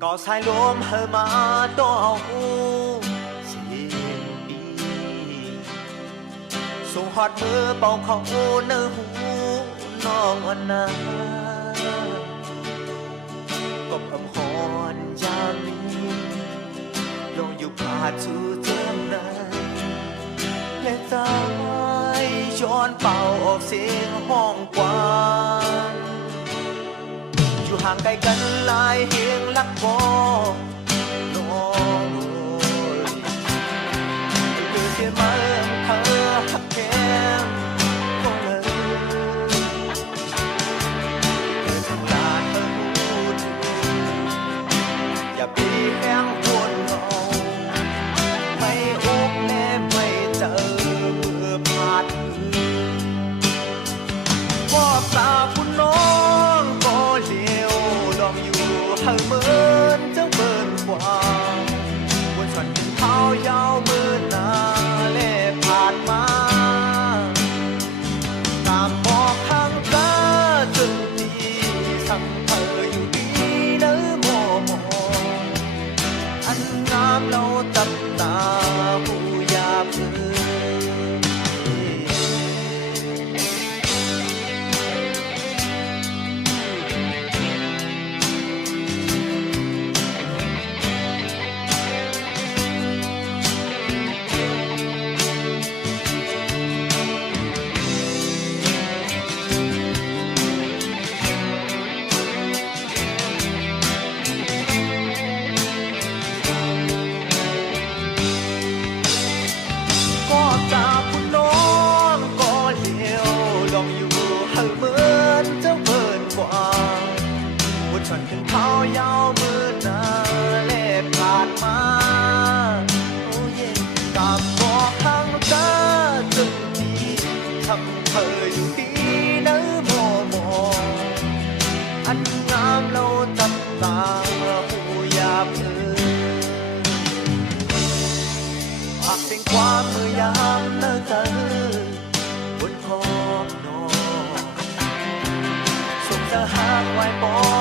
có sai lốm hờ mà đau xin đi sung hot mưa bao khó nơ hú nong anh naกบอมหอนยามนี้ลงอยู่ผ่าจูเจ้านั้นและตายย้อนเป่าออกเสียงห้องกว้างอยู่ห่างไกลกันหลายเฮียงลักบ่น้องคือเพียงมาเธอหักแก้มก็เลยเธอทำลายเธอรู้ดีอย่าปีแห้งปวดเงาไม่อกแน่ไม่เจอพลาดบอกตาคุณน้องก็เลี้ยวลองอยู่ห่างเหมือนเจ้าเบิร์นกว่าบนสันเท้ายาวเหมือนนาเล่ผ่านมาตามบอกทางตาจนดีสั่งเธออยู่ดีเนื้อโมโมอันงามเราจับตาผู้ยาเพื่อเท้ายาวมือหนาเล่ผ่านมาโอ้เย่กับบอกทางตาจนดีทำเธออยู่ดีเนื้อโมโมอันงามเราจับตาหูยาเพื่อปากเสียงความเมื่อยามเลิกเธอบนขอบนอนส่งจะหากไว้ปอ